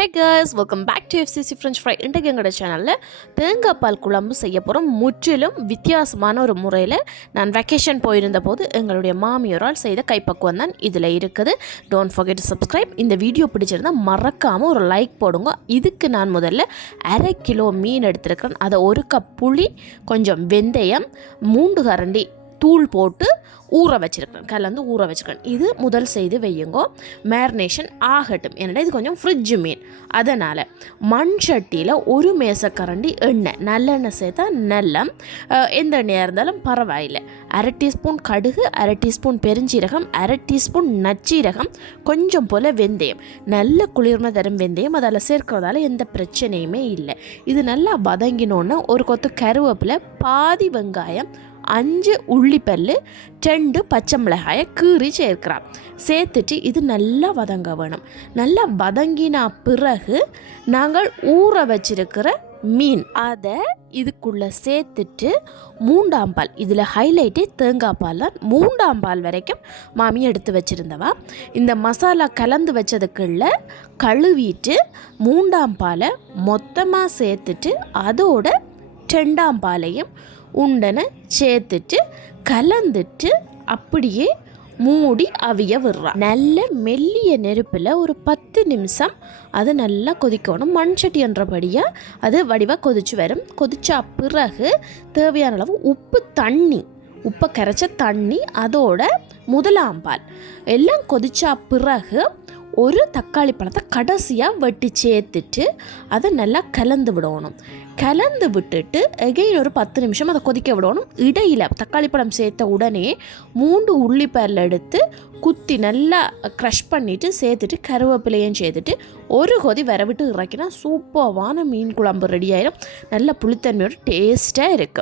Hey girls welcome back to FCC French fry இன்றைக்கு எங்களோட சேனலில் தேங்காய் பால் குழம்பு செய்ய போகிறோம் முற்றிலும் வித்தியாசமான ஒரு முறையில் நான் வெக்கேஷன் போயிருந்த போது எங்களுடைய மாமியோரால் செய்த கைப்பக்குவம் தான் இதில் இருக்குது. டோன்ட் ஃபர்கெட் to இந்த வீடியோ பிடிச்சிருந்தா மறக்காமல் ஒரு லைக் போடுங்க. இதுக்கு நான் முதல்ல அரை கிலோ மீன் எடுத்திருக்கிறேன். அதை ஒரு கப் புளி கொஞ்சம் வெந்தயம் மூன்று கரண்டி தூள் போட்டு ஊற வச்சிருக்கேன் கலந்து ஊற வச்சுருக்கேன் இது முதல் செய்து வையுங்கோ. மேரினேஷன் ஆகட்டும். ஏன்னா இது? கொஞ்சம் ஃப்ரிட்ஜ் மீன். அதனால் மண் சட்டியில் ஒரு மேசக்கரண்டி எண்ணெய். நல்லெண்ணெய் சேர்த்தா நல்லம். எந்த எண்ணெயாக இருந்தாலும் பரவாயில்லை. அரை டீஸ்பூன் கடுகு அரை டீஸ்பூன் பெருஞ்சீரகம் அரை டீஸ்பூன் நச்சீரகம் கொஞ்சம் போல் வெந்தயம். நல்ல குளிர்மை தரும் வெந்தயம் அதில் சேர்க்கிறதால எந்த பிரச்சனையுமே இல்லை. இது நல்லா வதங்கினோன்னே ஒரு கொத்து கருவேப்பிலை பாதி வெங்காயம் அஞ்சு உள்ளிப்பல்லு ரெண்டு பச்சை மிளகாயை கீறி சேர்க்கிறான் சேர்த்துட்டு இது நல்லா வதங்க வேணும். நல்லா வதங்கின பிறகு நாங்கள் ஊற வச்சிருக்கிற மீன். அதை இதுக்குள்ளே சேர்த்துட்டு மூண்டாம் பால் இதில் ஹைலைட்டே தேங்காய் பால் தான். மூண்டாம் பால் வரைக்கும் மாமி எடுத்து வச்சுருந்தவா. இந்த மசாலா கலந்து வச்சதுக்குள்ள கழுவிட்டு மூண்டாம் பாலை மொத்தமாக சேர்த்துட்டு அதோட செண்டாம்பாலையும் உண்டனை சேர்த்துட்டு கலந்துட்டு அப்படியே மூடி அவிய விடுறான் நல்ல மெல்லிய நெருப்பில் ஒரு பத்து நிமிஷம் அது நல்லா கொதிக்கணும். மண் சட்டின்றபடியாக அது வடிவாக கொதிச்சு வரும். கொதிச்ச பிறகு தேவையான அளவு உப்பு தண்ணி உப்பை கரைச்ச தண்ணி அதோட முதலாம்பால் எல்லாம் கொதிச்சா பிறகு ஒரு தக்காளி பழத்தை கடைசியாக வெட்டி சேர்த்துட்டு அதை நல்லா கலந்து விடணும். கலந்து விட்டுட்டு எகைன் ஒரு பத்து நிமிஷம் அதை கொதிக்க விடணும். இடையில் தக்காளி பழம் சேர்த்த உடனே மூன்று உள்ளிப்பரில் எடுத்து குத்தி நல்லா க்ரஷ் பண்ணிவிட்டு சேர்த்துட்டு கருவேப்பிலையும் சேர்த்துட்டு ஒரு கொதி வரவிட்டு இறக்கினா சூப்பர்வான மீன் குழம்பு ரெடி ஆயிடும் நல்ல புளித்தன்மையோட டேஸ்ட்டாக இருக்கும்.